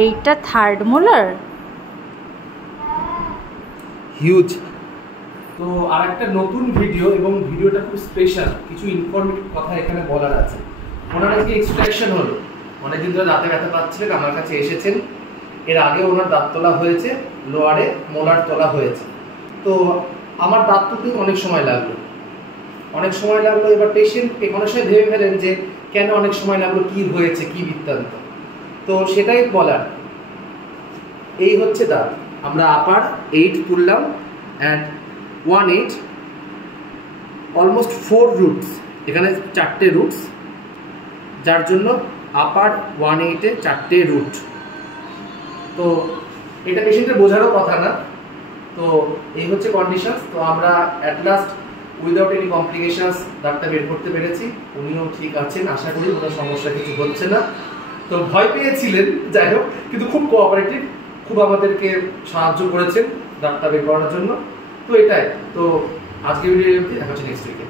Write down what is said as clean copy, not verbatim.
এইটা third molar, huge. তো আর একটা নতুন ভিডিও, এবং ভিডিওটা খুব স্পেশাল, কিছু ইনফরমেটিভ কথা এখানে বলার আছে। ওনার আজকে এক্সট্রাকশন হলো, অনেকদিন ধরে দাঁতে ব্যথা পাচ্ছিলেন, আমার কাছে এসেছেন। এর আগে ওনার দাঁত তোলা হয়েছে, লোয়ারে মোলার তোলা হয়েছে। তো আমার দাঁত তুলতে অনেক সময় লাগলো। এবার পেশেন্ট অনেক সময় ভেবে ফেলেন যে কেন অনেক সময় লাগলো, কি হয়েছে, কি বৃত্তান্ত। তো সেটাই বলার। এই হচ্ছে দাঁত, আমরা আপার 8 তুললাম, অ্যান্ড 1/8, অলমোস্ট 4 রুটস, এখানে 4টে রুটস, যার জন্য আপার 1/8-এ 4টে রুট। তো এটা পেশেন্টের বোঝারও কথা না। তো এই হচ্ছে কন্ডিশন। তো আমরা at last without any complications দাঁতটা বের করতে পেরেছি। উনিও ঠিক আছেন, আশা করি কোনো সমস্যা কিছু হচ্ছে না। তো ভয় পেয়েছিলেন, যাই হোক, কিন্তু খুব কোঅপারেটিভ, খুব আমাদেরকে সাহায্য করেছেন দাঁতটা বের করার জন্য। তো এটাই। তো আজকে ভিডিও দেখা হচ্ছে নেক্সট উইকে।